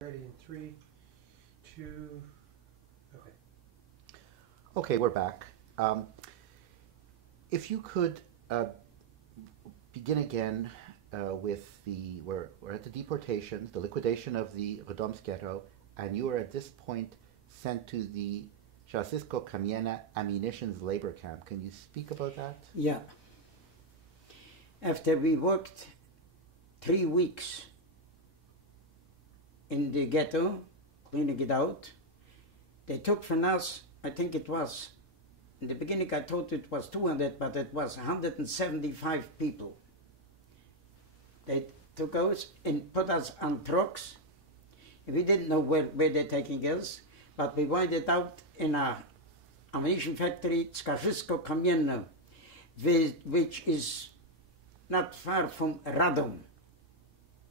Ready in 3, 2, okay. Okay, we're back. If you could begin again with we're at the deportation, the liquidation of the Radomsko ghetto, and you were at this point sent to the Chasidic ammunitions labor camp. Can you speak about that? Yeah. After we worked 3 weeks in the ghetto, cleaning it out, they took from us, I think it was, in the beginning I thought it was 200, but it was 175 people. They took us and put us on trucks. We didn't know where they're taking us, but we winded out in a ammunition factory, Skarzysko-Kamienna, which is not far from Radom,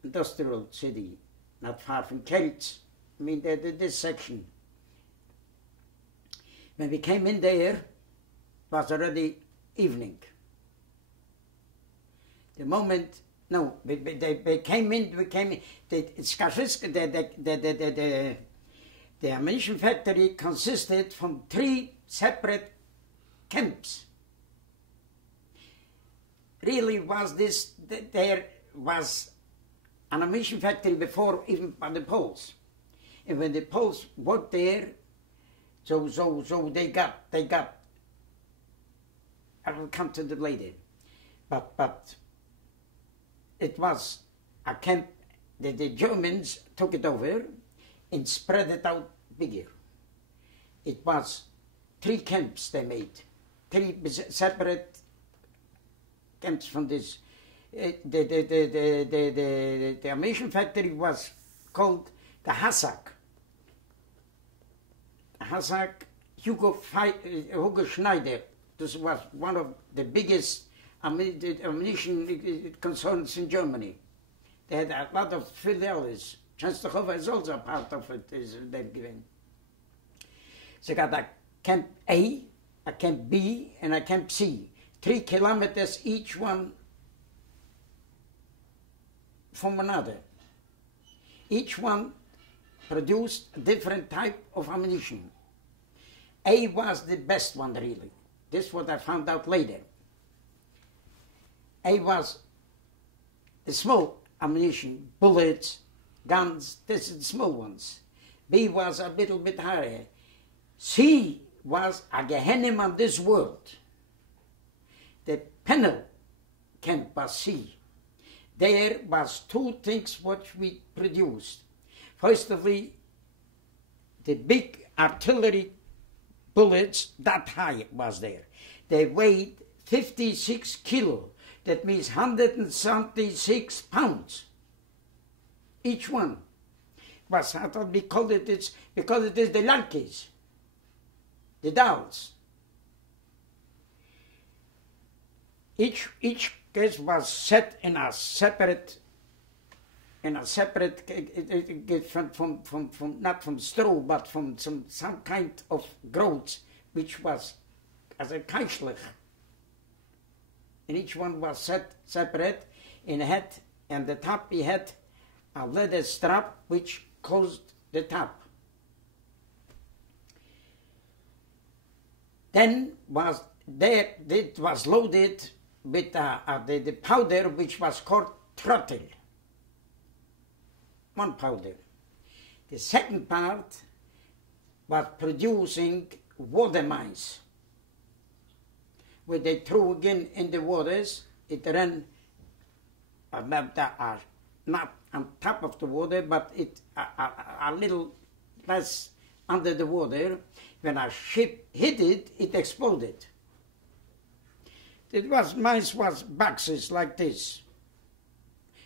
industrial city, not far from Kelts. I mean, this section. When we came in there, it was already evening. The moment, no, they came in, the ammunition factory consisted from 3 separate camps. Really was this, there was an ammunition factory before even by the Poles. And when the Poles worked there, so they got, I will come to that later, but it was a camp that the Germans took it over and spread it out bigger. It was 3 camps they made, 3 separate camps from this. The ammunition factory was called the HIAS. HIAS, Hugo Schneider. This was one of the biggest ammunition concerns in Germany. They had a lot of filiales. Częstochowa is also a part of it, is they're giving. So got a Camp A, a Camp B, and a Camp C. 3 kilometers each one from another. Each one produced a different type of ammunition. A was the best one, really. This is what I found out later. A was the small ammunition, bullets, guns, this is the small ones. B was a little bit higher. C was a Gehenna of this world. The penal camp was C. There was 2 things which we produced. Firstly, the big artillery bullets, that high was there. They weighed 56 kilo. That means 176 pounds. Each one. Was, I thought we called it, it's because it is the Larkies, the dolls. Each case was set in a separate, from not from straw, but from some kind of growth, which was as a Kaischlich. And each one was set separate in a head, and the top he had a leather strap which closed the top. Then was there, it was loaded with the powder which was called trottel. 1 powder. The second part was producing water mines, where they threw again in the waters. It ran not on top of the water, but it a little less under the water. When a ship hit it, it exploded. Mines was boxes like this.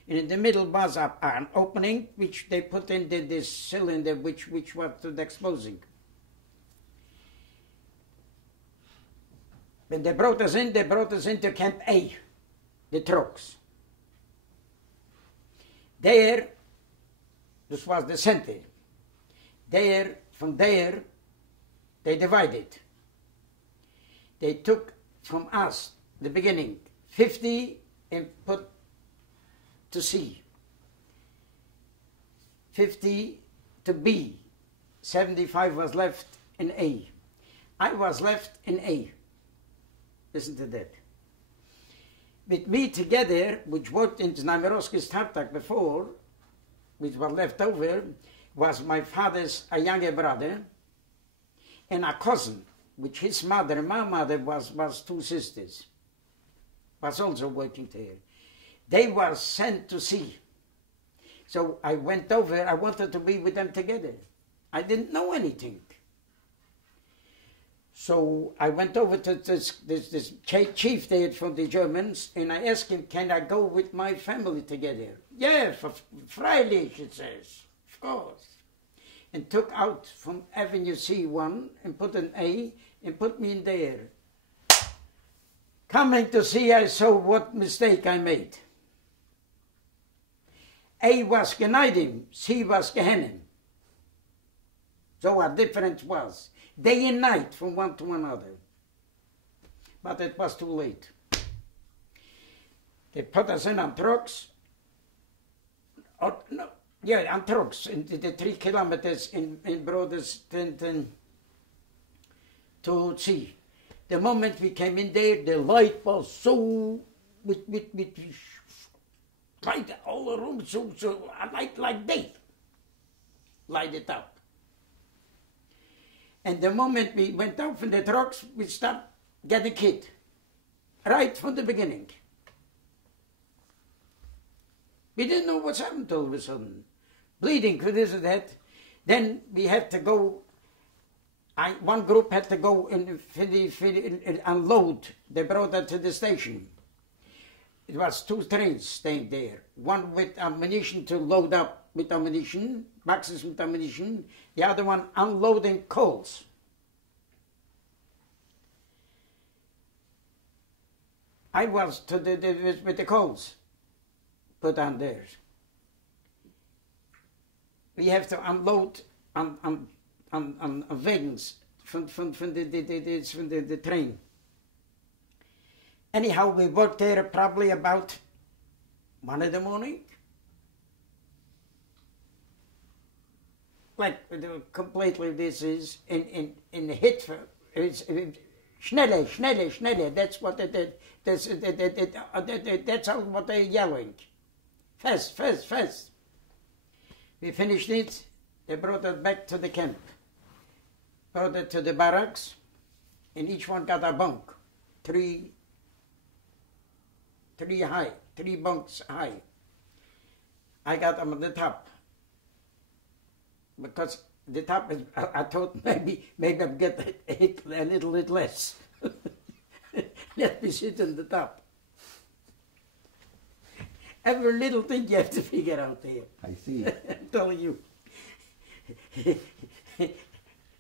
And in the middle was an opening which they put in this cylinder which was to the exploding. When they brought us into Camp A, the trucks. There, this was the center. From there, they divided. They took from us, the beginning, 50 and put to sea. 50 to B. 75 was left in A. I was left in A. Listen to that. With me together, which worked in Znamierovsky Startup before, which was left over, was my father's a younger brother and a cousin, which his mother and my mother was two sisters, was also working there. They were sent to sea. So I went over, I wanted to be with them together. I didn't know anything. So I went over to this chief there from the Germans, and I asked him, can I go with my family together? Yeah, freilich, it says, of course. And took out from Avenue C1 and put an A and put me in there. Coming to see, I saw what mistake I made. A was Geneidim, C was Gehenim. So what difference was? Day and night from one to another. But it was too late. They put us in on trucks. On trucks, in the 3 kilometers in Broders to sea. The moment we came in there, the light was so with light all around, so a light like day. Light it up. And the moment we went out from the trucks, we stopped getting hit. Right from the beginning. We didn't know what's happened all of a sudden. Bleeding, this and that. Then we had to go, one group had to go and unload. They brought us to the station. It was 2 trains staying there. One with ammunition to load up with ammunition, boxes with ammunition. The other one unloading coals. I was with the coals put on there. We have to unload on wagons from the train. Anyhow, we worked there probably about 1 in the morning. Like completely, this is in the hit. It's schnelle. That's what they did. That's all what they're yelling. Fast. We finished it. They brought us back to the camp. Brought it to the barracks, and each one got a bunk, 3 bunks high. I got them on the top. Because the top is, I thought maybe I'd get hit a little bit less. Let me sit on the top. Every little thing you have to figure out there. I see. I'm telling you.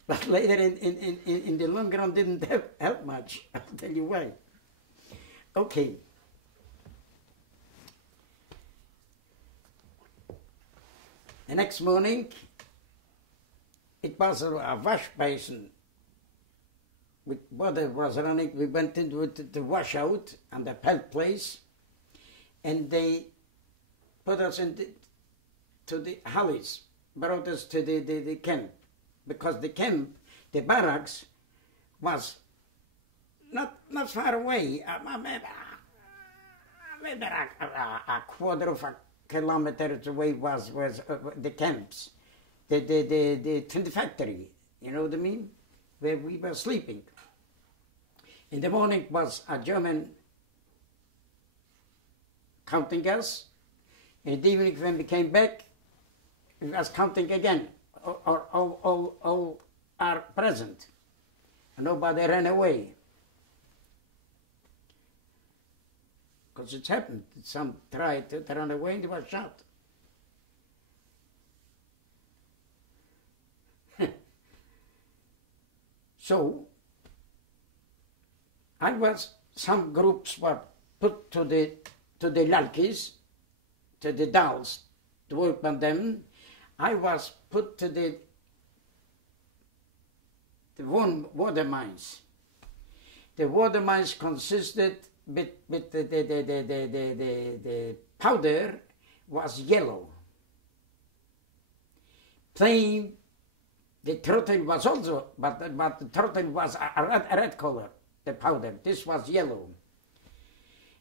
But later in the long run didn't help much. I'll tell you why. Okay. The next morning, it was a wash basin with water was running. We went into it to wash out and the pelt place, and they put us to the alleys, brought us to the camp, because the camp, the barracks, was not far away, maybe a quarter of a kilometer away was the camps, the factory, you know what I mean, where we were sleeping. In the morning was a German counting us. In the evening when we came back, it was counting again. All are present. Nobody ran away. Because it's happened. Some tried to run away and they were shot. So, some groups were put to the lalkis, to the dolls, to work on them. I was put to the water mines. The water mines consisted with the powder was yellow. plain. The throttle was also, but the throttle was a red color, the powder. This was yellow.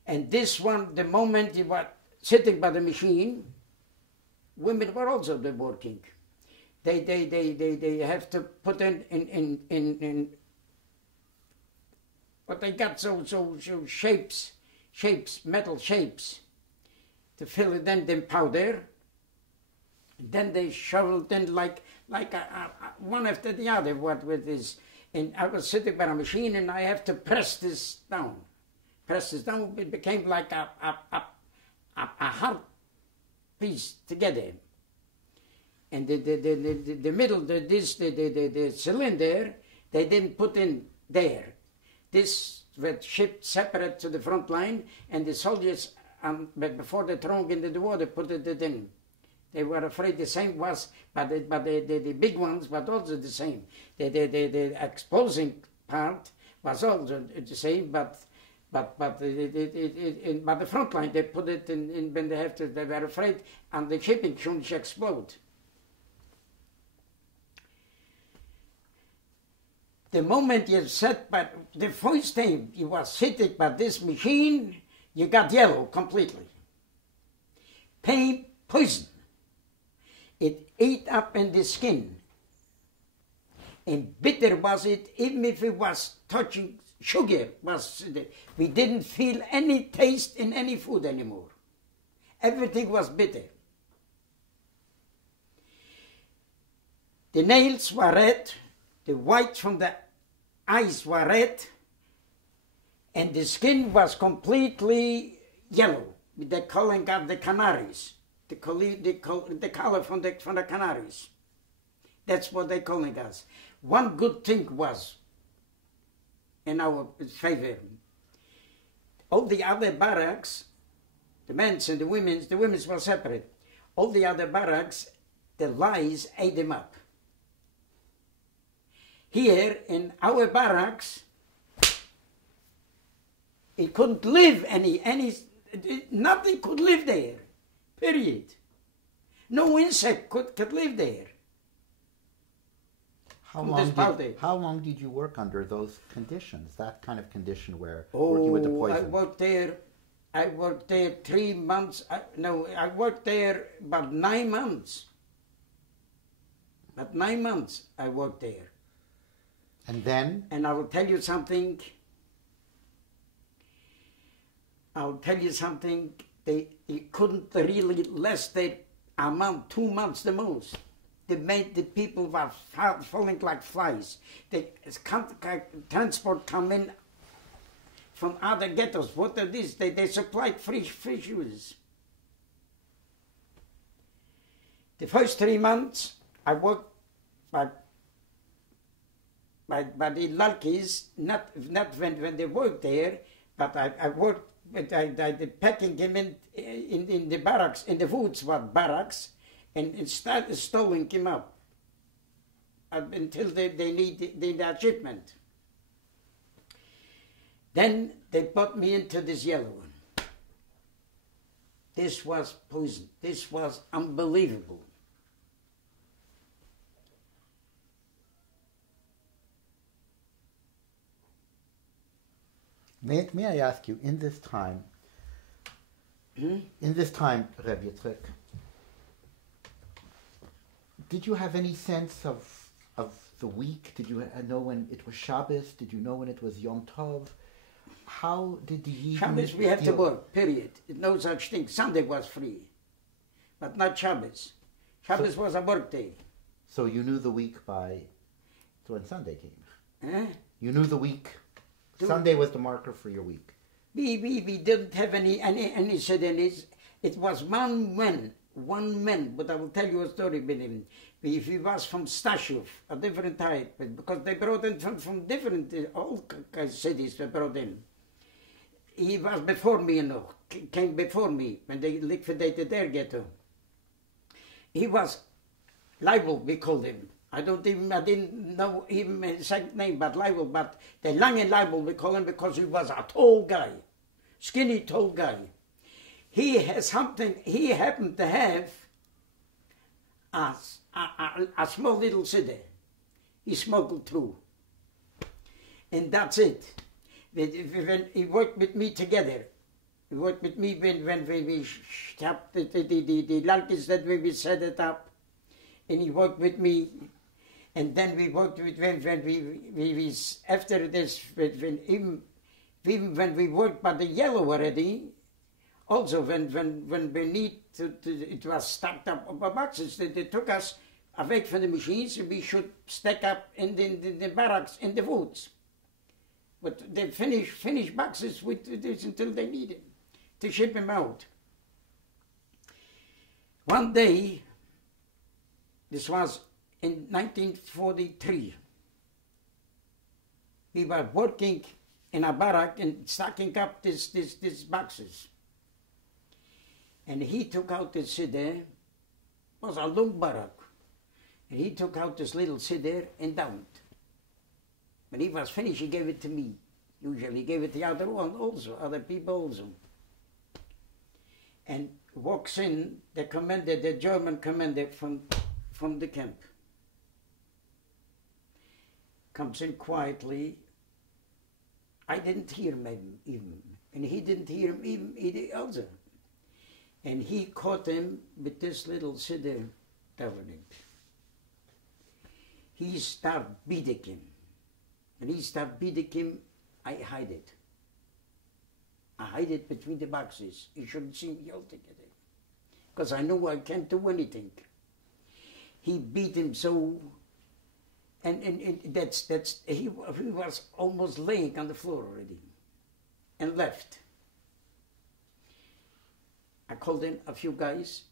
And this one, the moment you were sitting by the machine, women were also working. They have to put in but they got so shapes, metal shapes, to fill it in powder. Then they shoveled in like one after the other. What with this? And I was sitting by a machine, and I have to press this down. It became like a hard piece together. And the middle, the cylinder, they didn't put in there. This was shipped separate to the front line, and the soldiers, before they thrown into the water, put it in. They were afraid the same was, but the big ones were also the same. The exposing part was also the same, but the front line, they put it in when they were afraid, and the shipping shouldn't explode. The moment you sat by the first time you were sitting by this machine, you got yellow completely. Pain, poison. It ate up in the skin. And bitter was it, even if it was touching sugar. We didn't feel any taste in any food anymore. Everything was bitter. The nails were red. The white from the eyes were red, and the skin was completely yellow, with the color of the canaries, the color from the canaries. That's what they're calling us. One good thing was in our favor. All the other barracks, the men's and the women's were separate. All the other barracks, the lice ate them up. Here in our barracks, it couldn't live nothing could live there, period. No insect could live there. How long did you work under those conditions, that kind of condition where working with the poison? I worked there 3 months. I worked there about 9 months. About 9 months I worked there. And then? And I will tell you something. They couldn't really last there a month, 2 months the most. They made the people were falling like flies. The transport come in from other ghettos. What are these? They supplied free shoes. The first 3 months I worked by the Lalkis, not when they worked there, but I worked with I packing him in the barracks, in the woods were barracks, and started storing him up until they need their shipment. Then they put me into this yellow one. This was poison. This was unbelievable. May I ask you, in this time, Reb Yitzchok, did you have any sense of the week? Did you know when it was Shabbos? Did you know when it was Yom Tov? How did the Yidden Shabbos we had to work, period. No such thing. Sunday was free, but not Shabbos. Shabbos was a work day. So you knew the week by when Sunday came? You knew the week. Sunday was the marker for your week. We didn't have any sedenies. It was one man, but I will tell you a story with him. If he was from Stashov, a different type, because they brought in from different, all cities they brought in. He was before me, came before me when they liquidated their ghetto. He was Liable, we called him. I didn't know even his second name, but Liable, but the Lange Liable we call him because he was a tall guy, skinny tall guy. He happened to have a small little city. He smuggled through. And that's it. When he worked with me together, he worked with me when we stopped the lanterns that we set it up, and he worked with me, and then we worked with when we after this even when we worked by the yellow already. Also, when we need to it was stacked up by boxes. They took us away from the machines, and we should stack up in the barracks in the woods. But they finish boxes with this until they need it to ship them out. One day, this was in 1943, we were working in a barrack and stacking up these boxes. And he took out this cedar, was a long barrack, and he took out this little cedar and downed. When he was finished, he gave it to me. Usually he gave it to the other one also, other people also. And walks in the commander, the German commander from the camp. Comes in quietly. I didn't hear him even, and he didn't hear him even also. And he caught him with this little cedar davening. He started beating him. When he started beating him, I hide it. I hide it between the boxes. He shouldn't see me altogether. Because I know I can't do anything. He beat him so, and he was almost laying on the floor already, and left. I called in a few guys.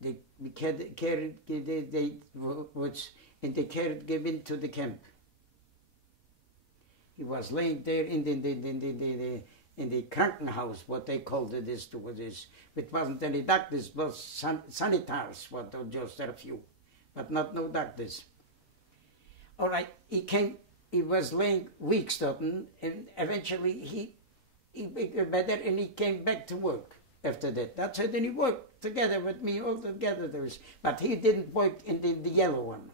They carried him to the camp. He was laying there in the Krankenhaus, what they called it. It wasn't any doctors, it was sanitars, what just a few, but not no doctors. All right, he was laying weak starting, and eventually he got better, and he came back to work after that. That's it, and he worked together with me all together. But he didn't work in the yellow one.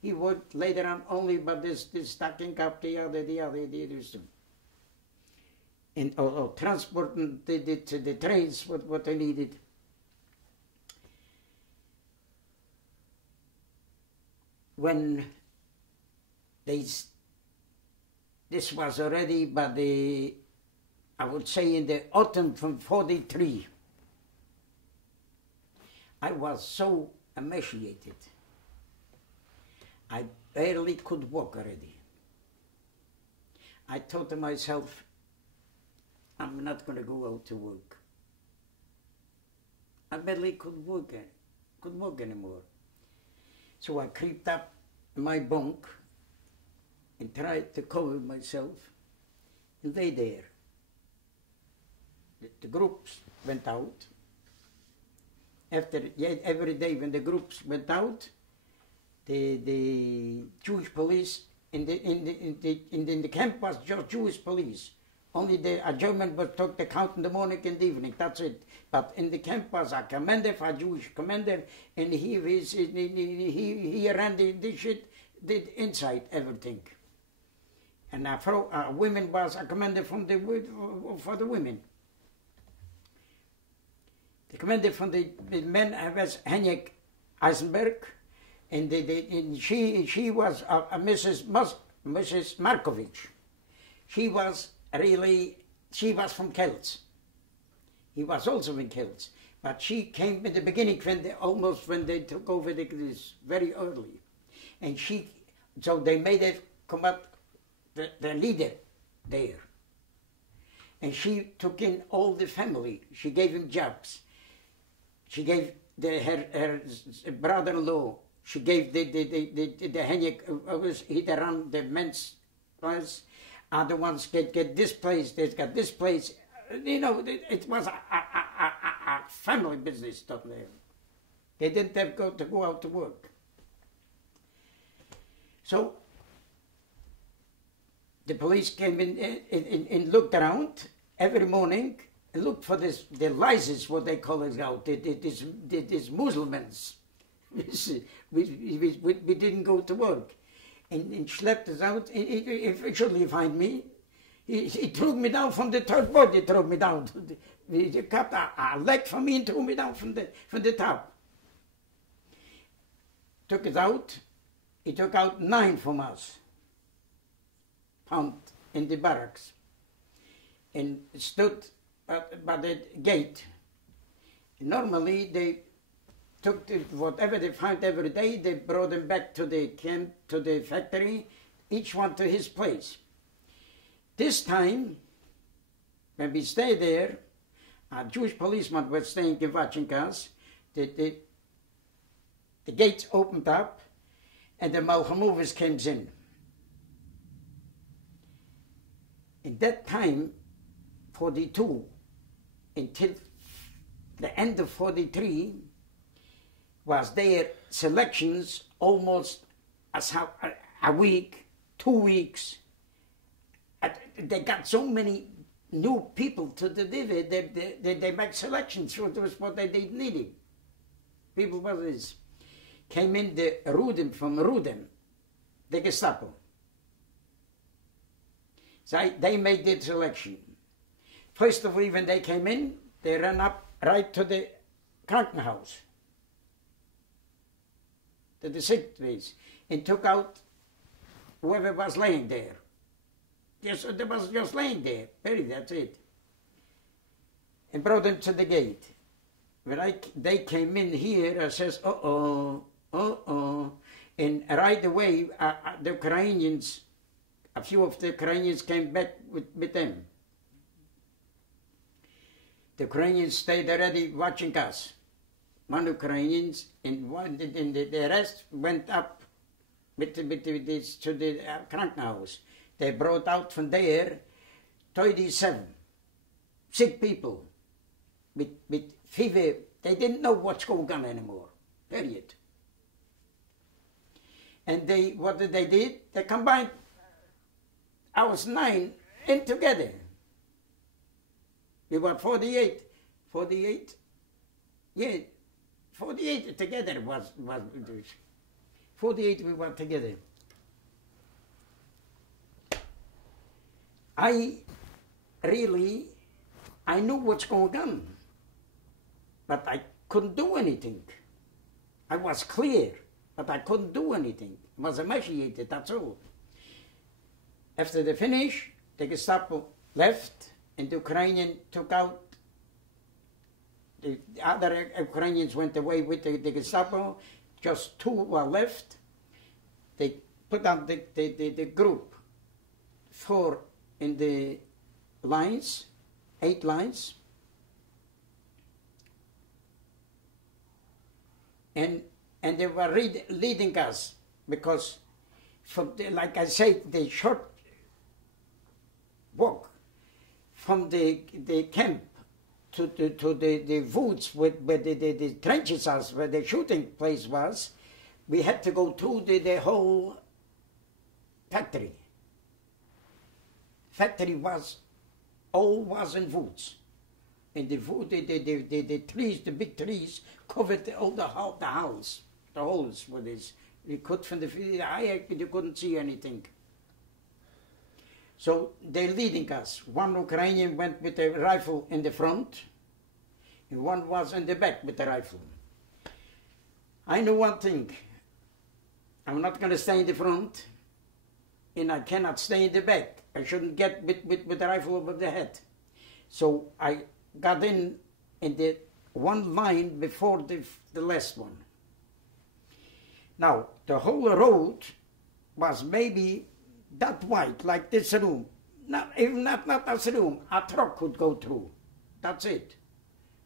He worked later on only by this stacking up the others. And transporting the trains what they needed. When this was already by I would say in the autumn from 43, I was so emaciated. I barely could walk already. I thought to myself, I'm not going to go out to work. I barely could walk anymore. So I creeped up my bunk and tried to cover myself and lay there. The groups went out. Every day when the groups went out, the Jewish police in the camp was just Jewish police. Only a German was took the count in the morning and the evening. That's it. But in the camp was a commander, a Jewish commander, and he ran the shit, did inside everything. And a woman was a commander for the women. The commander from the men was Henrik Eisenberg, and she was Mrs. Markovich. She was from Kelts. He was also in Kelts, but she came in the beginning when they took over this very early, and so they made it come up the leader there, and she took in all the family. She gave him jobs. She gave her brother-in-law. She gave the Henrik he ran the men's place. Other ones get this place. They got this place. You know, it was a family business stuff there. They didn't have to go out to work. So the police came in and looked around every morning. look for this, the lices, what they call it out, these Muslims. We didn't go to work. And schlepped us out. Eventually find me. He threw me down from the third board. He threw me down. He cut a leg from me and threw me down from the top. Took it out. He took out 9 from us. Found in the barracks. And stood by the gate. Normally they took whatever they found every day, they brought them back to the camp, to the factory, each one to his place. This time, when we stayed there, a Jewish policeman was staying and watching us. The gates opened up, and the Malchamovers came in. In that time, 42, until the end of 43, was their selections almost as a week, 2 weeks. They got so many new people to the divvy, they make selections, so it was what they needed. People was came in the Rudem, from Rudem, the Gestapo. So they made the selection. First of all, when they came in, they ran up right to the Krankenhaus, to the sick place, and took out whoever was laying there. Just, they was just laying there, buried, that's it. And brought them to the gate. When they came in here, I says, and right away, the Ukrainians, a few of the Ukrainians came back with them. The Ukrainians stayed already watching us. One Ukrainians, and the rest went up to the Krankenhaus. They brought out from there 37 sick people with fever. They didn't know what's going on anymore, period. And what did? They combined ours 9 in together. We were 48, yeah, 48 together was 48 we were together. I knew what's going on, but I couldn't do anything. I was clear, but I couldn't do anything. I was emaciated, that's all. After the finish, the Gestapo left, and the Ukrainian took out, the other Ukrainians went away with the Gestapo, just 2 were left. They put out the group, 4 in the lines, 8 lines, and they were leading us, because from like I said, the short walk from the camp to the woods where the trenches are, where the shooting place was, we had to go through the whole factory. Factory was in woods, and the trees, the big trees, covered all the holes with this. You could from the eye, you couldn't see anything. So they're leading us. One Ukrainian went with a rifle in the front, and one was in the back with the rifle. I know one thing. I'm not going to stay in the front, and I cannot stay in the back. I shouldn't get with the rifle over the head. So I got in the one line before the last one. Now, the whole road was maybe that wide, like this room. Not this room. A truck could go through. That's it.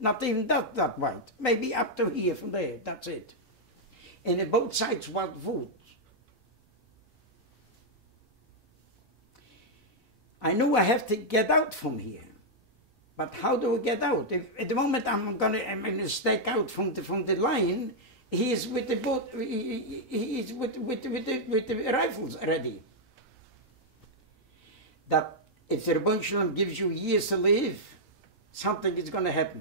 Not even that wide. Maybe up to here from there. That's it. And on both sides was wood. I knew I have to get out from here, but how do I get out? At the moment I'm going to stake out from the line, he is with the boat. He is with the rifles ready. That if the Rebbeinu Shalom gives you years to live, something is going to happen.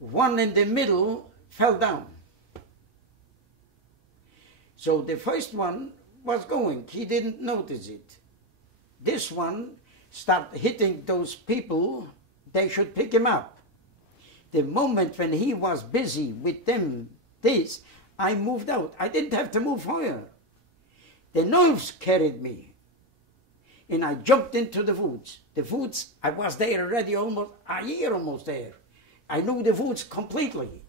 One in the middle fell down. So the first one was going. He didn't notice it. This one started hitting those people. They should pick him up. The moment when he was busy with them, I moved out. I didn't have to move further. The nerves carried me. And I jumped into the woods. The woods, I was there already almost a year almost there. I knew the woods completely.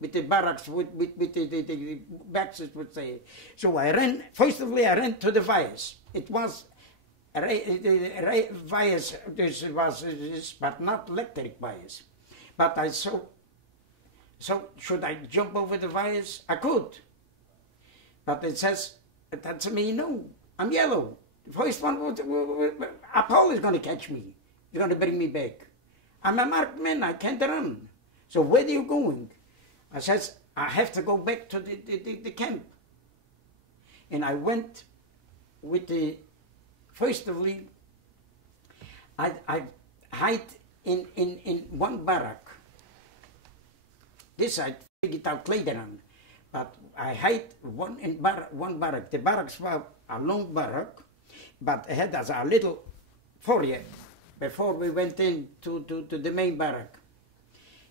With the barracks, with the boxes would say. So I ran, first of all, I ran to the fires. It was fires, but not electric fires. But I saw, so should I jump over the fires? I could. But it says, that's me, no, I'm yellow. The first one, a pole is going to catch me. He's going to bring me back. I'm a marked man, I can't run. So where are you going? I says, I have to go back to the camp. And I went with the, first of all, I hid in one barrack. This I figured out later on. But I hid one barrack. The barracks were a long barrack, but it had as a little foyer before we went in to the main barrack.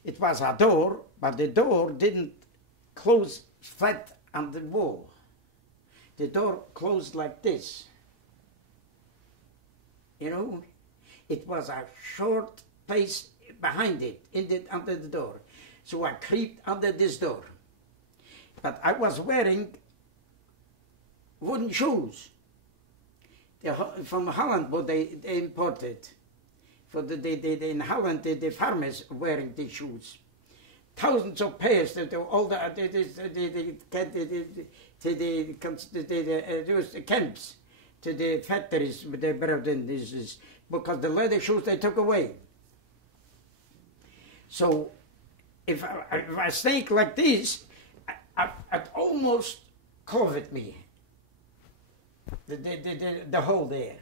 It was a door, but the door didn't close flat on the wall. The door closed like this. You know, it was a short place behind it, under the door. So I creeped under this door. But I was wearing wooden shoes from Holland, but they imported. For in Holland, the farmers wearing these shoes. Thousands of pairs to all the camps, to the factories they brought in this, because the leather shoes they took away. So if I stayed like this, it almost covered me, the hole there.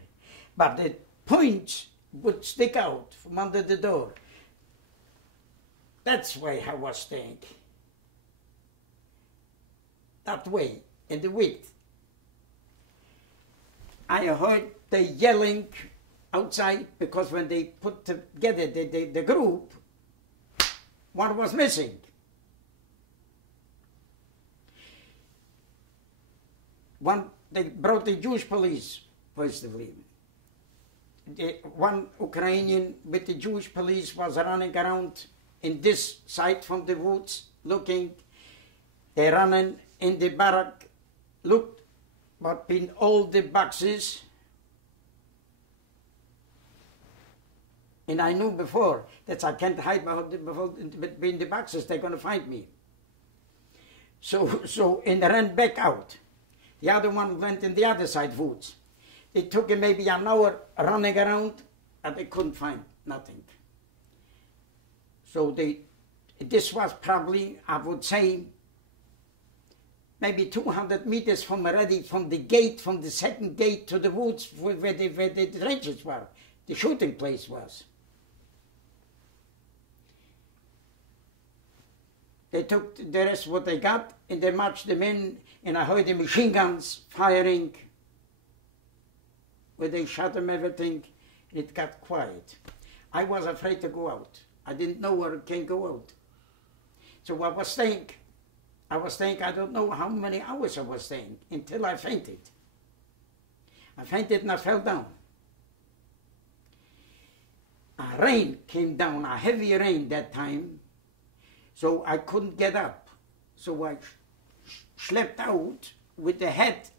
But the points would stick out from under the door. That's why I was staying. That way, in the width. I heard the yelling outside, because when they put together the group, one was missing. They brought the Jewish police, first of all. One Ukrainian with the Jewish police was running around in this side from the woods, looking. They running in the barrack, looked between all the boxes. And I knew before that I can't hide between the boxes, they're going to find me. So and ran back out. The other one went in the other side woods. It took him maybe an hour running around, and they couldn't find nothing. So this was probably, I would say, maybe 200 meters from the gate, from the second gate to the woods where the trenches were, the shooting place was. They took the rest what they got, and they marched them in, and I heard the machine guns firing, where they shot them everything, and it got quiet. I was afraid to go out. I didn't know where it can go out. So I was staying, I don't know how many hours I was staying, until I fainted. I fainted and I fell down. A rain came down, a heavy rain that time, so I couldn't get up. So I slept out with the head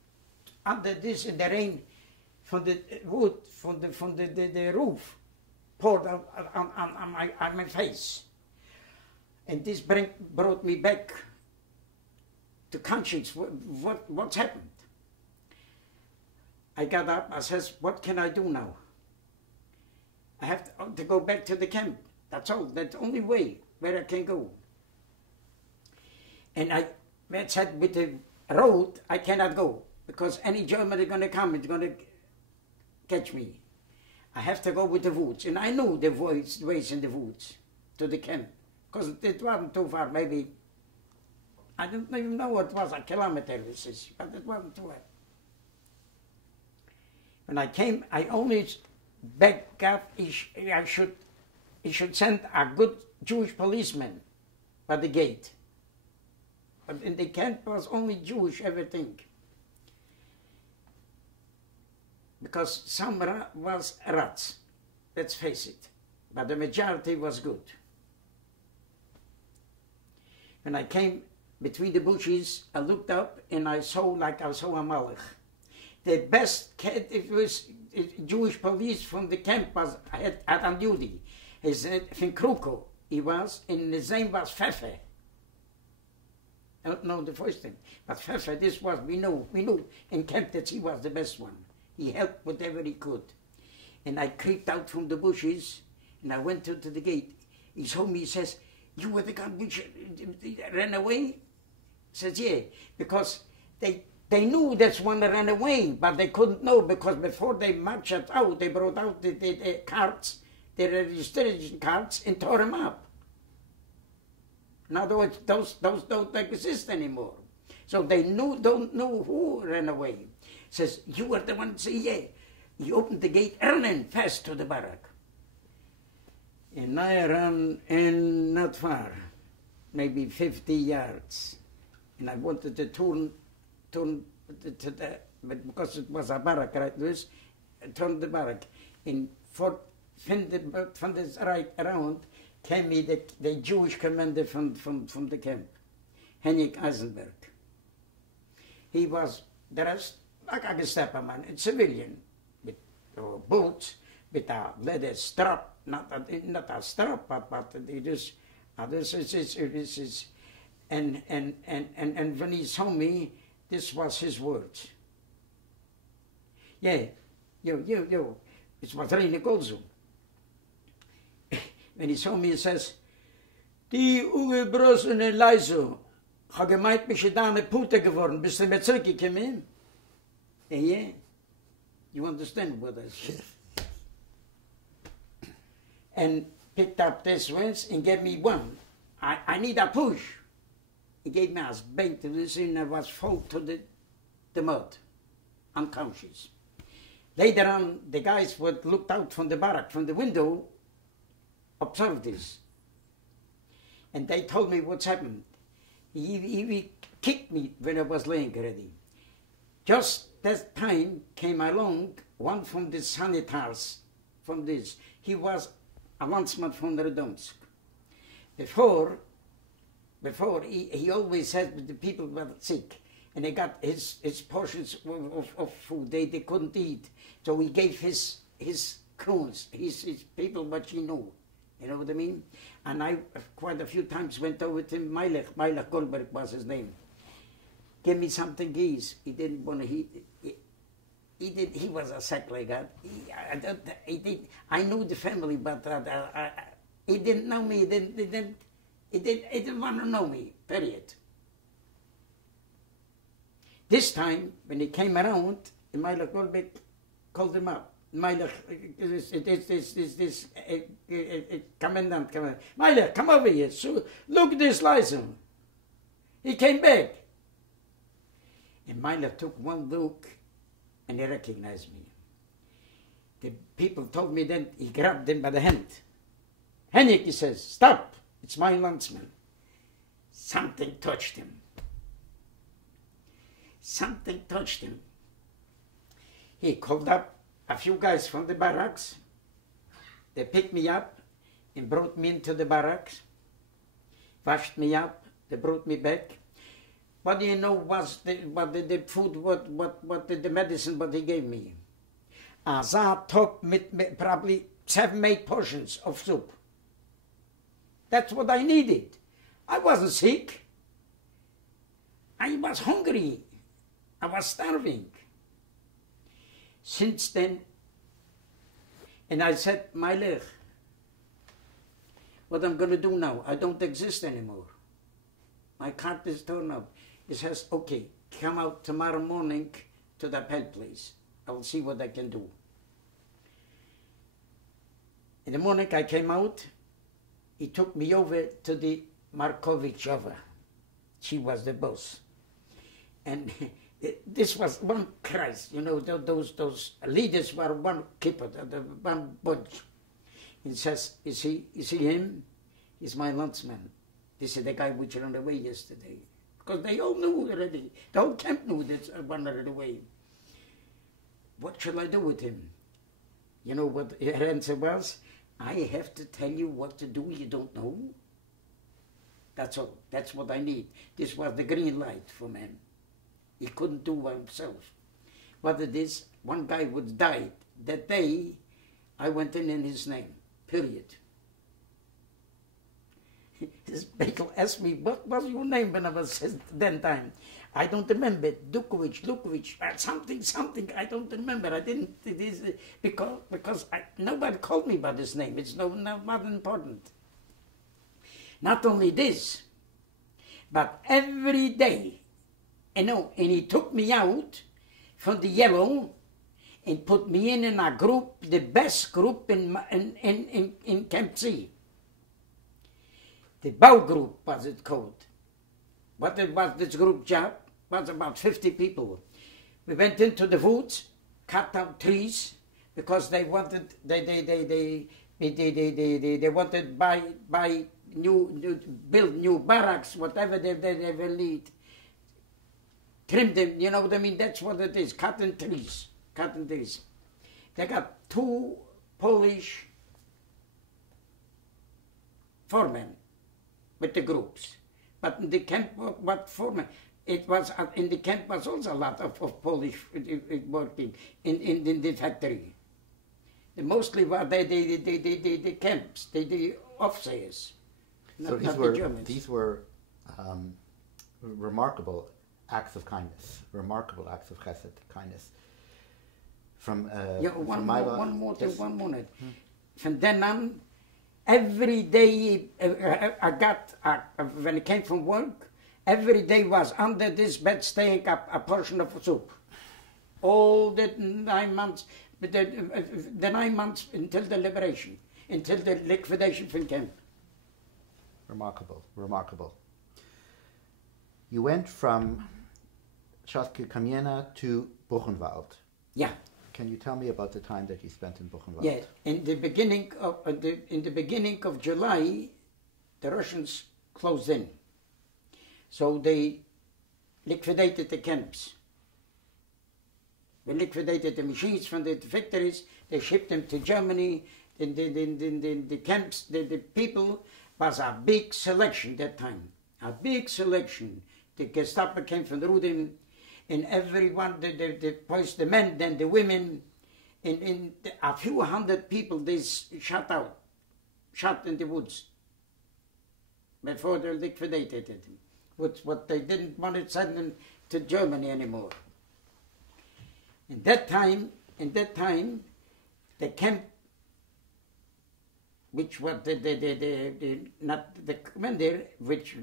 under this in the rain, from the wood, from the roof, poured out on my face. And this brought me back to conscience. What's happened? I got up, I says, what can I do now? I have to go back to the camp. That's all. That's the only way where I can go. And I said, with the road, I cannot go, because any German is going to come, it's going to catch me. I have to go with the woods. And I knew the ways in the woods to the camp. Because it wasn't too far, maybe, I don't even know what it was, a kilometer, but it wasn't too far. When I came, I only begged God he should send a good Jewish policeman by the gate. But in the camp was only Jewish, everything. Because some was rats, let's face it. But the majority was good. When I came between the bushes, I looked up and I saw like I saw a malach. The best cat, it was Jewish police from the camp was had on duty. He said, from Kruko, he was, and his name was Pfeffer. I don't know the first name, but Pfeffer, this was, we knew in camp that he was the best one. He helped whatever he could. And I creeped out from the bushes, and I went to the gate. He saw me, he says, you were the guy which ran away? Says, yeah, because they knew that's one that ran away, but they couldn't know because before they marched out, they brought out the cards, the registration cards, and tore them up. In other words, those don't exist anymore. So they don't know who ran away. Says, you were the one, say, yeah. He opened the gate, running fast to the barrack. And I ran in not far, maybe 50 yards. And I wanted to turn to the, but because it was a barrack, right, Louis, I turned the barrack. And from the right around came me the Jewish commander from the camp, Henrik Eisenberg. He was dressed like a Gestapo man, a civilian, with boots, with a leather strap, not a strap, but it is, and when he saw me, this was his words. Yeah, yo, it was really also. When he saw me, he says, die ungebrochene Leiso, ha gemeint mich da eine Pute geworden, bist du mir zurückgekommen? Yeah, you understand what I said? And picked up this words and gave me one. I need a push. He gave me a bank to this and I was fall to the mud, unconscious. Later on, the guys who looked out from the barrack, from the window, observed this. And they told me what's happened. He kicked me when I was laying ready. Just that time came along one from the sanitars, from this. He was a landsman from Radomsko. Before he always said the people were sick, and they got his portions of food they couldn't eat. So he gave his croons, his people what he knew. You know what I mean? And I quite a few times went over to him. Meilech Goldberg was his name. Give me something geese. He didn't want to eat. He was a sack like that. I knew the family, but he didn't know me. He didn't want to know me. Period. This time, when he came around, Meilech Goldberg called him up. Meilech, this commandant, Meilech, come over here. So, look at this license. He came back. And Meilech took one look and he recognized me. The people told me then, he grabbed him by the hand. Henrik, he says, stop, it's my landsman. Something touched him. Something touched him. He called up a few guys from the barracks. They picked me up and brought me into the barracks, washed me up, they brought me back. What do you know was the food, what the medicine, what he gave me? A top with probably 7, 8 portions of soup. That's what I needed. I wasn't sick. I was hungry. I was starving. Since then, and I said, Meilech, what I'm going to do now? I don't exist anymore. My card is torn up. He says, okay, come out tomorrow morning to the appel place. I will see what I can do. In the morning I came out, he took me over to the Markovichova. She was the boss. And this was one Christ, you know, those leaders were one keeper, one bunch. He says, you see him? He's my landsman. This is the guy which ran away yesterday. Because they all knew already. The whole camp knew that one ran away. What shall I do with him? You know what her answer was? I have to tell you what to do, you don't know. That's all. That's what I need. This was the green light from him. He couldn't do by himself. What it is, one guy would die. That day, I went in his name. Period. His Bekel asked me, what was your name when I was that time? I don't remember. Lukovic, something. I don't remember. I didn't. It is because nobody called me by this name. It's not important. Not only this, but every day, and he took me out from the yellow and put me in a group, the best group in Camp C. The Bau group was it called. What it was, this group job was about 50 people. We went into the woods, cut down trees because they wanted they wanted buy build new barracks, whatever they will need. Trim them, you know what I mean? That's what it is. Cutting trees. They got 2 Polish foremen with the groups. But in the camp, what foreman? It was in the camp was also a lot of Polish working in the factory. Mostly were the camps, the officers. So these were remarkable acts of kindness, remarkable acts of chesed, kindness. One minute. From then on, every day I got, when I came from work, every day was under this bed staying a portion of soup. All the 9 months, the 9 months until the liberation, until the liquidation from camp. Remarkable. You went from Skarzysko-Kamienna to Buchenwald. Yeah. Can you tell me about the time that you spent in Buchenwald? Yeah, in the beginning of July, the Russians closed in, so they liquidated the camps. They liquidated the machines from the factories. They shipped them to Germany. The camps, the people was a big selection that time. A big selection. The Gestapo came from the Rudim, and everyone, the boys, the men, then the women, and a few hundred people they shot in the woods before they liquidated it. What they didn't want to send them to Germany anymore. In that time, the camp, which was not the commander, which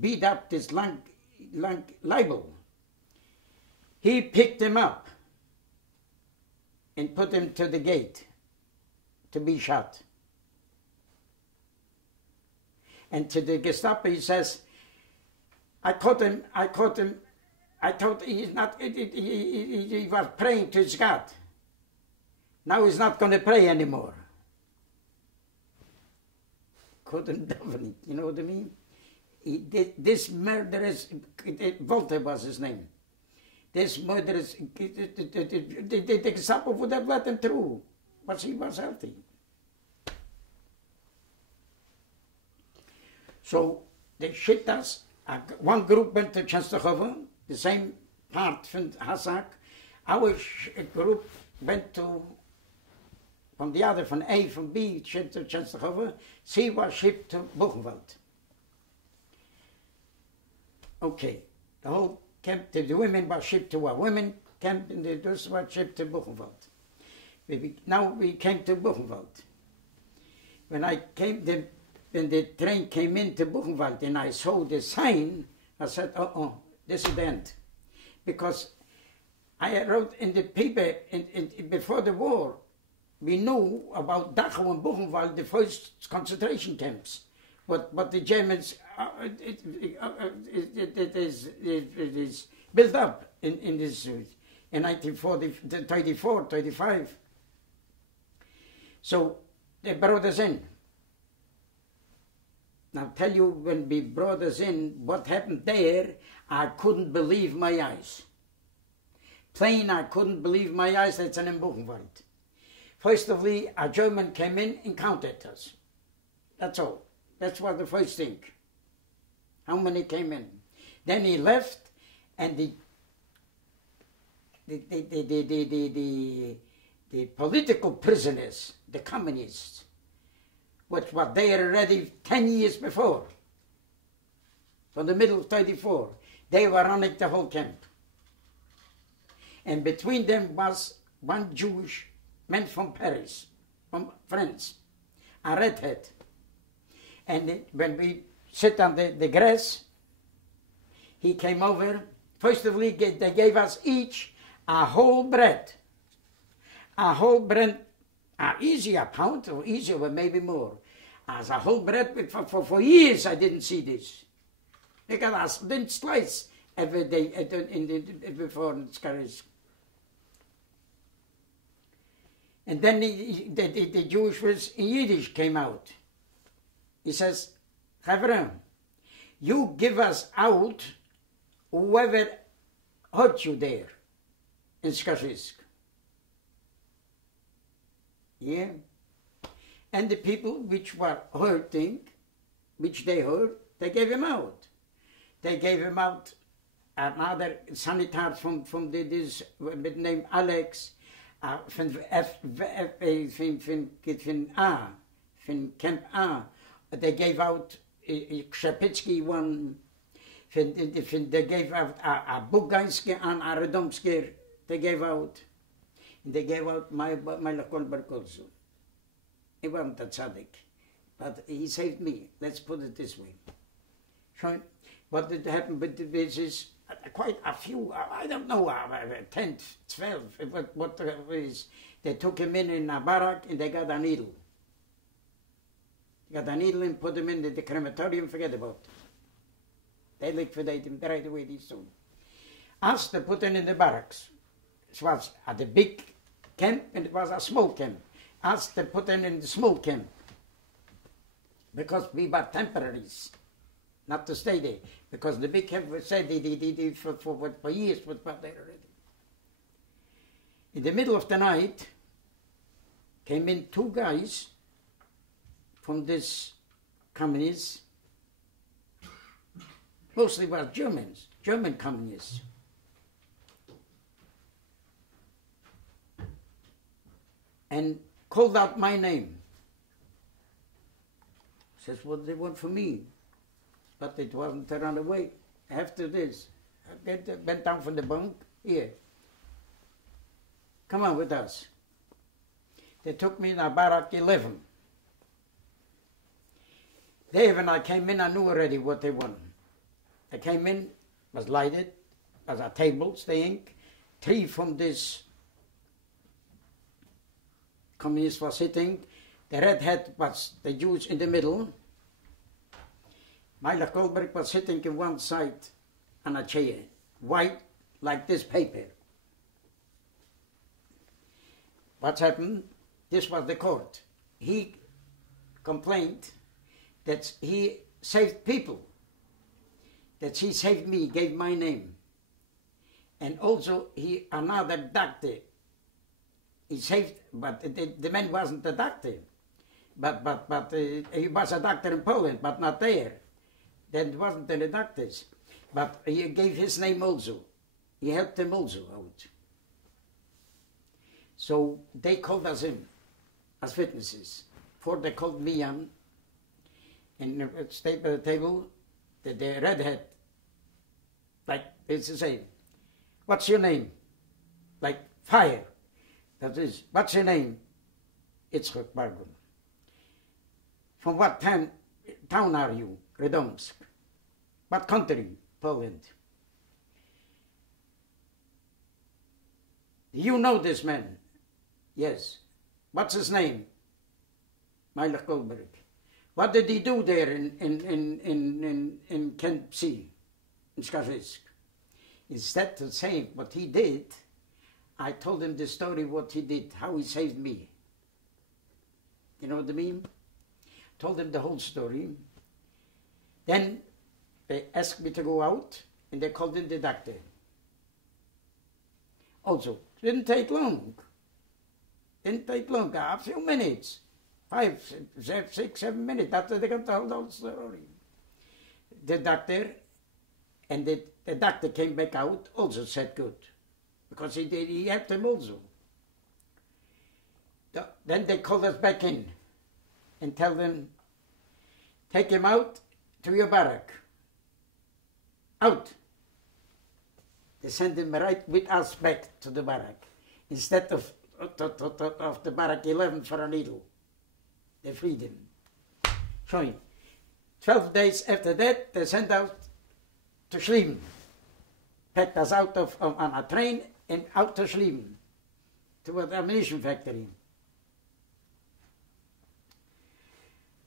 beat up this long libel. He picked him up and put him to the gate to be shot. And to the Gestapo he says, I caught him, I thought he was praying to his God. Now he's not going to pray anymore. Couldn't daven, you know what I mean? This murderous, Walter was his name. This murderous, the Gestapo would have let him through, but he was healthy. So they shipped us. One group went to Częstochowa, the same part from Hasak. Our group went to, from the other, from A, from B, shipped to Częstochowa. C was shipped to Buchenwald. Okay, the whole camp, the women were shipped to a women camp, and the others were shipped to Buchenwald. Now we came to Buchenwald. When the train came into Buchenwald and I saw the sign, I said, this is the end. Because I wrote in the paper before the war, we knew about Dachau and Buchenwald, the first concentration camps. But the Germans, it is built up in this, in 1934, 35. So they brought us in. Now tell you, when we brought us in, what happened there, I couldn't believe my eyes. Plain, I couldn't believe my eyes. That's in Buchenwald. First of all, a German came in and counted us. That's all. That's what the first thing. How many came in? Then he left, and the political prisoners, the communists, which were there already 10 years before, from the middle of 34, they were running the whole camp. And between them was one Jewish man from Paris, from France, a redhead. And when we sit on the grass, he came over. First of all, they gave us each a whole bread. A whole bread, easy a pound, or easier, but maybe more. As a whole bread, for years I didn't see this. Because I didn't slice every day before Skarzysko. And then the Jewish words in Yiddish came out. He says, Chavra, you give us out whoever hurt you there in Skarzysko. Yeah. And the people which were hurting, which they hurt, they gave him out. They gave him out another sanitar from this name Alex, from Camp A. They gave out Krzepicki one. They gave out a Bugański and a Radomsko. They gave out. They gave out my Kolberg also. He wasn't a tzaddik, but he saved me. Let's put it this way. So, what did happen with this is quite a few, I don't know, 10, 12, what is. They took him in a barrack and they got a needle. Got a needle and put him in the crematorium, forget about it. They liquidated him right away this soon. Us, they put him in the barracks. It was at the big camp and it was a small camp. Us, they put him in the small camp. Because we were temporaries, not to stay there. Because the big camp said for years was there already. In the middle of the night, came in two guys from this communists, mostly were Germans, German communists. And called out my name. Says, what they want from me? But it wasn't to run away. After this, I went down from the bunk, here. Come on with us. They took me in a barrack 11. There, when I came in, I knew already what they wanted. I came in, was lighted, as a table staying. 3 from this communists were sitting. The redhead was the Jews in the middle. Meiler Kohlberg was sitting in one side on a chair, white like this paper. What's happened? This was the court. He complained that he saved people, that he saved me, gave my name. And also another doctor, he saved, but the man wasn't a doctor. But he was a doctor in Poland, but not there. Then wasn't any doctors. But he gave his name also. He helped him also out. So they called us in as witnesses. Before they called me in, and stayed by the table, the redhead, like it's the same. What's your name? Like fire. That is, what's your name? Yitzchok Wargon. From what town are you? Radomsko. What country? Poland. You know this man? Yes. What's his name? Meilich Goldberg. What did he do there in Camp C, in Skarzysko? Instead to say what he did, I told him the story what he did, how he saved me. You know what I mean? Told him the whole story. Then they asked me to go out, and they called in the doctor. Also, didn't take long. A few minutes. 5, 6, 7 minutes after they got the whole story. The doctor, and the doctor came back out, also said good. Because he helped him also. Then they called us back in and tell them, take him out to your barrack. Out. They sent him right with us back to the barrack. Instead of the barrack 11 for a needle. They freed him. Showing. 12 days after that, they sent out to Schlieben. Packed us out on a train and out to Schlieben, to an ammunition factory.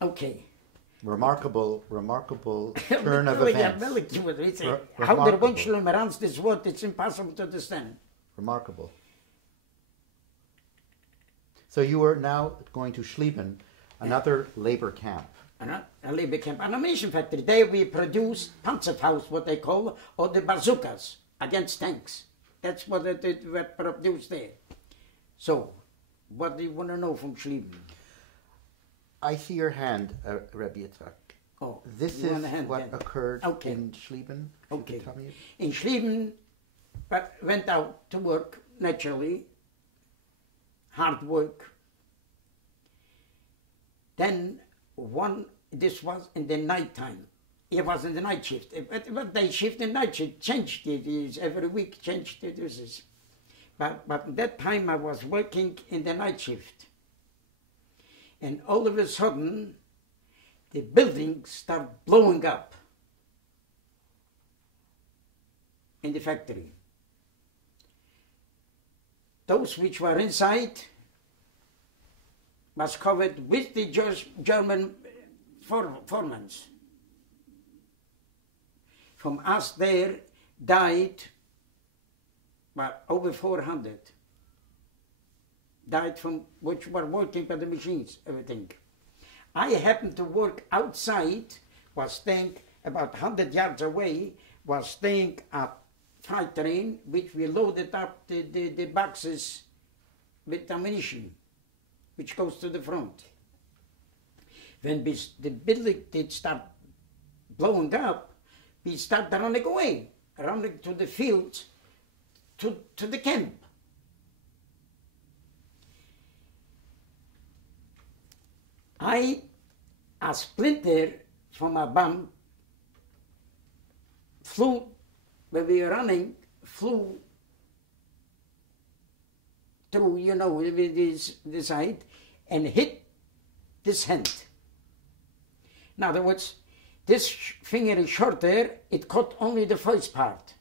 Okay. Remarkable turn of events. How der Wunschel runs this word, it's impossible to understand. Remarkable. So you are now going to Schlieben, another labor camp. A labor camp, an ammunition factory. There we produce Panzerfaust, what they call, or the bazookas against tanks. That's what it produced there. So, what do you want to know from Schlieben? I see your hand, Rabbi Yitzchok. Oh, this is what occurred in Schlieben. Okay. Tell me. In Schlieben, went out to work naturally, hard work. Then this was in the night time. It was in the night shift. But day shift and night shift changed it. Every week changed it. But at that time I was working in the night shift. And all of a sudden, the buildings start blowing up in the factory. Those which were inside was covered with the German foremen. From us there died over 400. Died from which were working by the machines, everything. I happened to work outside, was staying about 100 yards away, was staying at freight train, which we loaded up the boxes with ammunition, which goes to the front. When the building did start blowing up, we started running away, running to the fields, to the camp. A splinter from a bomb flew, when we were running, flew through, this side, and hit this hand. In other words, this finger is shorter, it cut only the first part.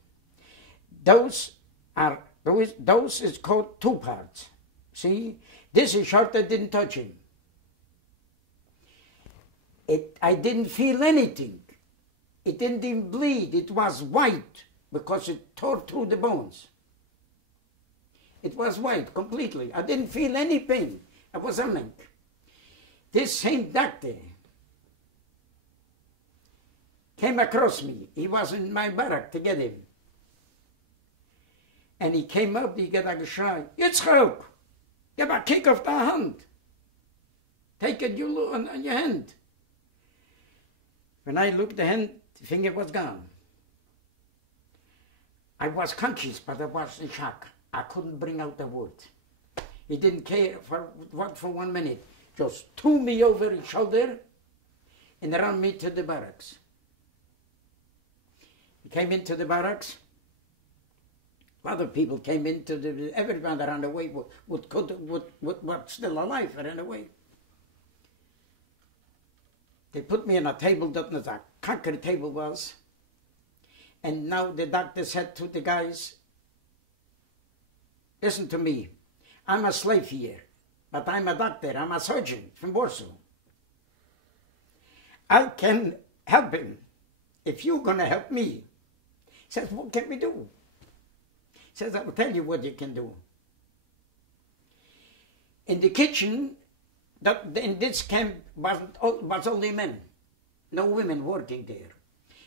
Those is called 2 parts. See? This is shorter, didn't touch him. I didn't feel anything. It didn't even bleed. It was white because it tore through the bones. It was white completely. I didn't feel any pain. I was running. This same doctor came across me. He was in my barrack to get him. And he came up, he got a geschrei, Yitzchok, give a kick of the hand. Take it on your hand. When I looked at the hand, the finger was gone. I was conscious, but I was in shock. I couldn't bring out the word. He didn't care for 1 minute. Just threw me over his shoulder and ran me to the barracks. He came into the barracks. Other people came into everyone ran away. What's still alive ran away. They put me on a table that was a concrete table was. And now the doctor said to the guys, listen to me, I'm a slave here. but I'm a doctor, I'm a surgeon from Warsaw. I can help him if you're going to help me. He says, what can we do? He says, I will tell you what you can do. In the kitchen, in this camp was only men, no women working there.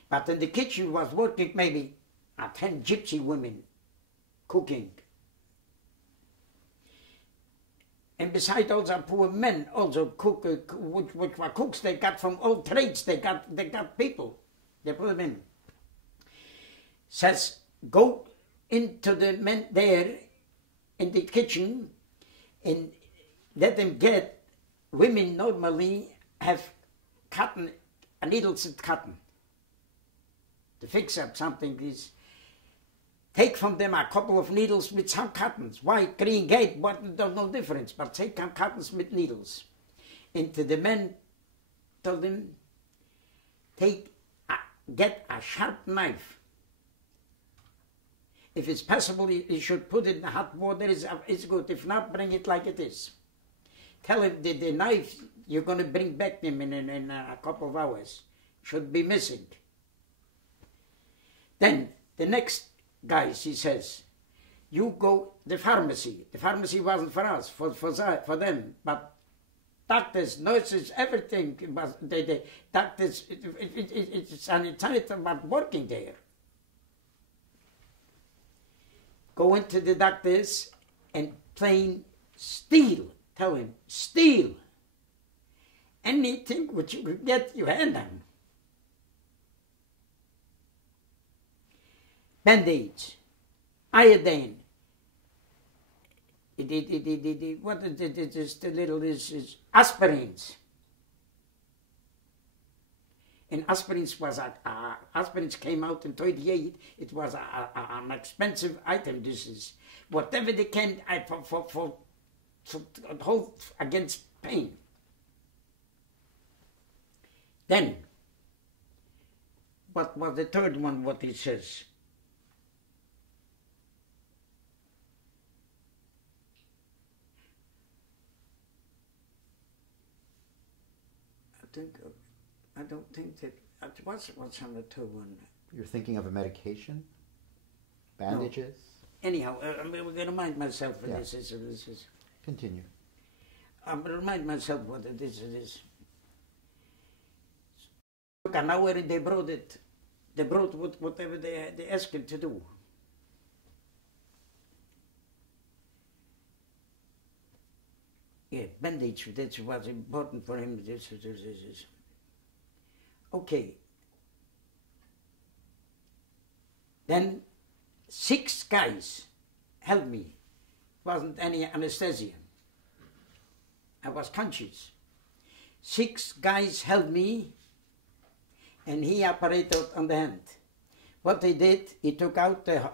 But in the kitchen was working maybe 10 gypsy women cooking. And besides those poor men also cook, which were cooks they got from all trades, they got people, they put them in. Says, go into the men there in the kitchen and let them get, women normally have cotton, needles and cotton. To fix up something is, take from them a couple of needles with some cottons, white, green, gate, what, there's no difference, but take some cottons with needles. And to the men, told them, get a sharp knife. If it's possible, you should put it in hot water, it's good. If not, bring it like it is. Tell him that the knife you're going to bring back them in a couple of hours should be missing. Then, the next guys, he says, you go the pharmacy. The pharmacy wasn't for us, for them, but doctors, nurses, everything was the doctors. It's sanitary about working there. Go into the doctors and plain steal. Tell him, steal. Anything which you could get, you hand them. Band-aids, iodine. What is it? It's the little is aspirins. And aspirins was aspirins came out in 1938. It was an expensive item. This is whatever they can for hold against pain. Then, what was the third one? What he says. I don't think that. What's on the third one? You're thinking of a medication? Bandages? No. Anyhow, I'm going to remind myself what this is. Continue. I'm going to remind myself what it is. Look, an hour they brought it. They brought whatever they asked him to do. Yeah, bandage, that was important for him. This. Okay. Then 6 guys held me. Wasn't any anesthesia. I was conscious. 6 guys held me and he operated on the hand. What he did, he took out the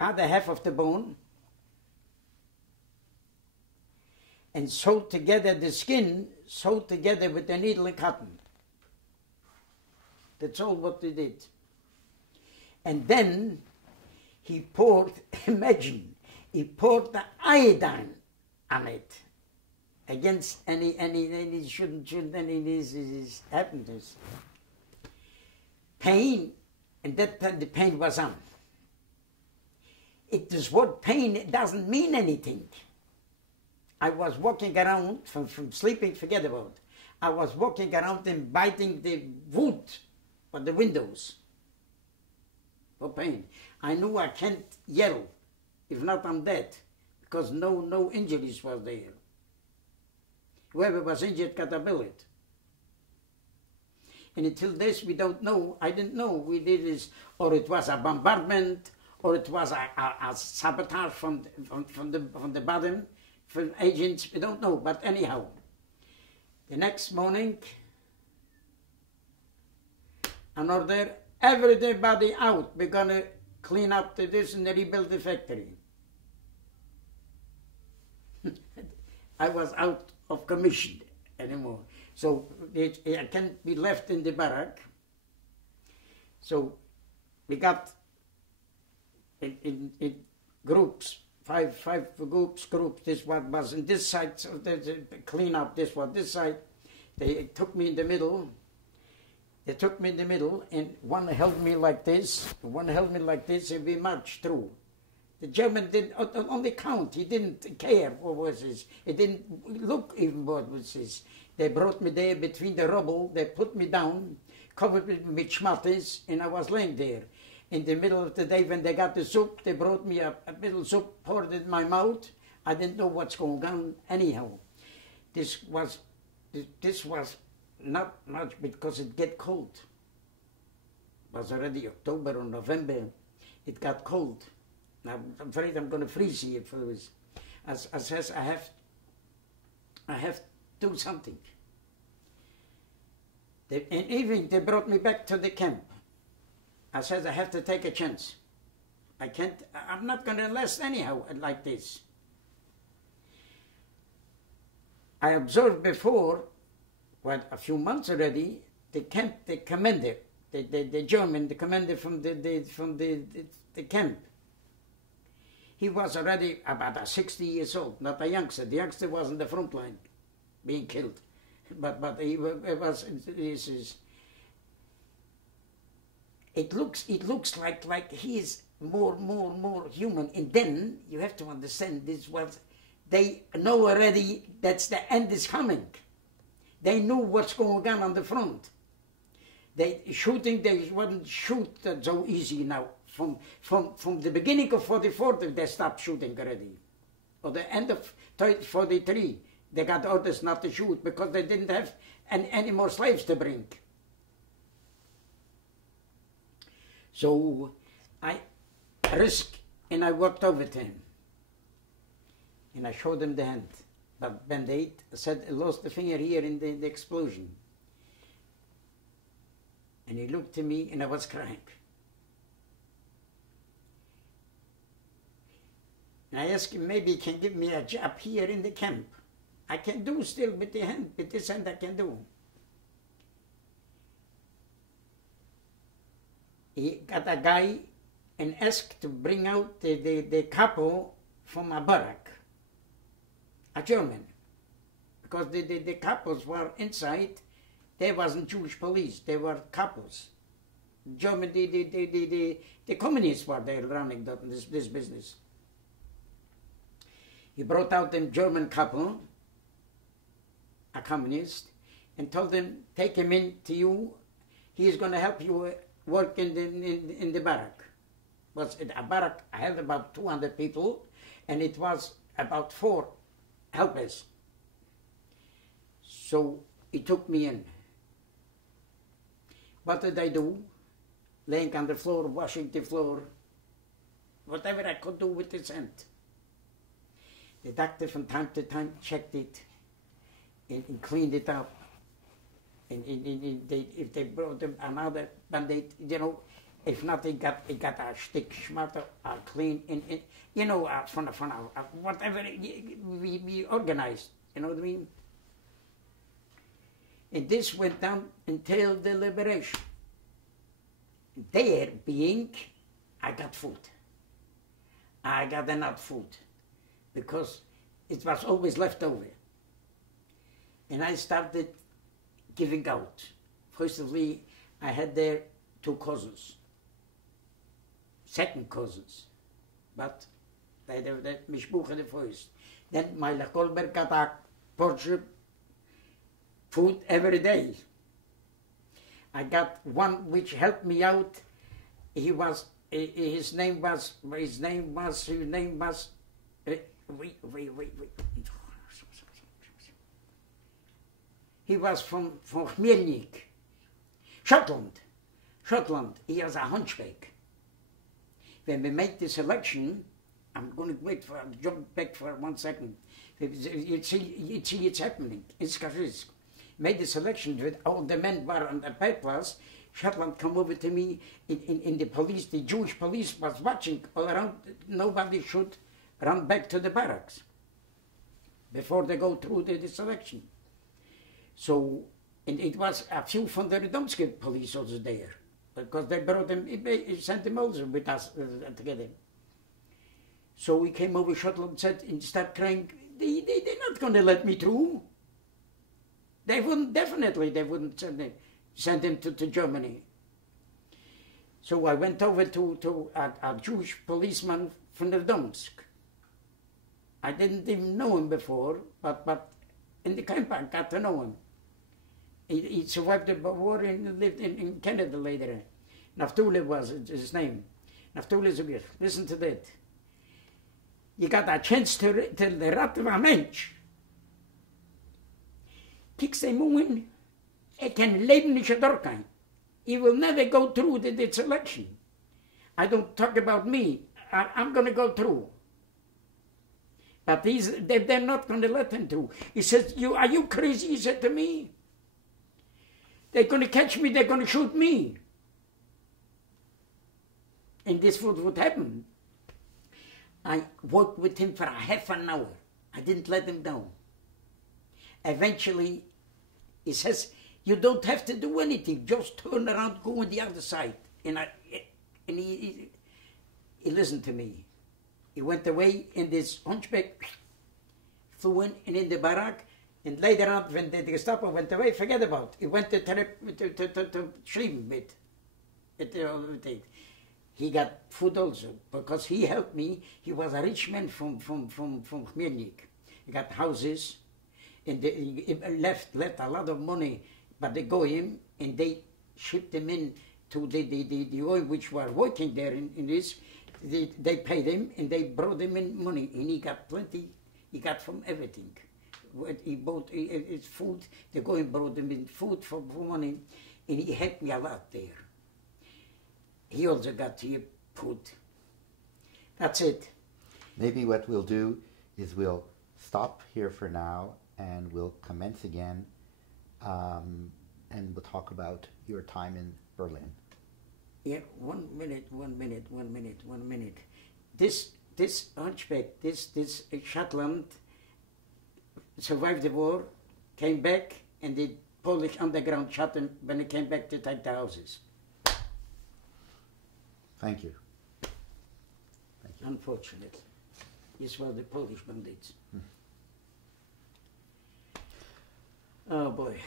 other half of the bone and sewed together the skin, sewed together with the needle and cotton. That's all what they did. And then he poured, imagine, he poured the iodine on it against any shouldn't any happiness. Pain, and that time the pain was on. It is what pain, it doesn't mean anything. I was walking around from sleeping, forget about it. I was walking around and biting the wood on the windows for pain. I knew I can't yell, if not I'm dead, because no injuries was there. Whoever was injured got a bullet. And until this we don't know, I didn't know, we did this, or it was a bombardment, or it was a sabotage from the bottom, from agents, we don't know, but anyhow. The next morning, an order, everybody out, we're going to clean up this and rebuild the factory. I was out of commission anymore, so I can't be left in the barrack. So we got in groups, five groups. This one was in this side, so they clean up this one, this side. They took me in the middle. They took me in the middle, and one held me like this, and we marched through. The German didn't only count. He didn't care what was this. He didn't look even what was this. They brought me there between the rubble. They put me down, covered me with schmattes, and I was laying there. In the middle of the day, when they got the soup, they brought me a little soup, poured it in my mouth. I didn't know what's going on anyhow. This was not much because it get cold. It was already October or November. It got cold. Now, I'm afraid I'm going to freeze here for this. As says, I have to do something. And even they brought me back to the camp. I said, I have to take a chance. I'm not going to last anyhow like this. I observed before, a few months already, the commander, the German, the commander from the camp. He was already about 60 years old, not a youngster. The youngster was in the front line, being killed. But he was. It looks like he is more human. And then you have to understand this was. They know already that the end is coming. They knew what's going on the front. They wouldn't shoot so easy now. From the beginning of 44, they stopped shooting already. Or the end of 43, they got orders not to shoot because they didn't have any more slaves to bring. So I risked and I walked over to him. And I showed him the hand. But Band-Aid said, I lost the finger here in the explosion. And he looked at me and I was crying. And I asked him, maybe he can give me a job here in the camp. I can do still with the hand, with this hand I can do. He got a guy and asked to bring out the couple from a barrack. A German, because the couples were inside. They wasn't Jewish police. They were couples. German, the communists were there running this business. He brought out a German couple, a communist, and told them, take him in to you. He is going to help you work in the barrack. Was a barrack held about 200 people, and it was about 4 helpers. So he took me in. What did I do? Laying on the floor, washing the floor, whatever I could do with his hand. The doctor from time to time checked it and cleaned it up. And if they brought him another Band-Aid, if not, he got a stick schmatter, clean, from whatever we organized, you know what I mean? And this went down until the liberation. There being, I got food. I got enough food because it was always left over. And I started giving out. Firstly, I had there 2 cousins. Second cousins, but they mishbuche the first. Then my Kolberg got a portion food every day. I got one which helped me out. His name was. He was from Chmielnik, Scotland. He has a hunchback. When we make the selection, I'm going to jump back for 1 second. You see it's happening. It's Skarzysko. Made the selection with all the men were on the papers. Scotland come over to me in the police. The Jewish police was watching all around. Nobody should run back to the barracks before they go through the selection. So, and it was a few from the Radomsko police also there. Because they brought them, sent them also with us together. So he came over, shuttle, and said, and started crying, they're not going to let me through. They wouldn't send him to Germany. So I went over to a Jewish policeman from Radomsk. I didn't even know him before, but in the camp I got to know him. He survived the war and lived in Canada later. Naftuli was his name. Naftuli said, listen to that. You got a chance to retten a Mensch. Kicks him in, he can leben nicht durchgehen. He will never go through the selection. I don't talk about me. I'm going to go through. But they're not going to let him through. He says, are you crazy? He said to me. They're going to catch me. They're going to shoot me. And this would happen. I worked with him for a half an hour. I didn't let him down. Eventually, he says, you don't have to do anything. Just turn around, go on the other side. And he listened to me. He went away, and this hunchback flew in the barrack, and later on, when the Gestapo went away, forget about it. He went to Schlieben with He got food also, because he helped me. He was a rich man from Chmielnik. He got houses, and he left a lot of money, but they go him, and they shipped him in to the oil which were working there in this. They paid him, and they brought him in money, and he got plenty. He got from everything. What he bought his food. They go and brought him in food for money, and he helped me a lot there. He also got here food. That's it. Maybe what we'll do is we'll stop here for now, and we'll commence again, and we'll talk about your time in Berlin. Yeah, one minute. This hunchback, this Shetland survived the war, came back, and the Polish underground shot him when he came back to take the houses. Thank you. Unfortunately. This was the Polish bandits. Oh boy.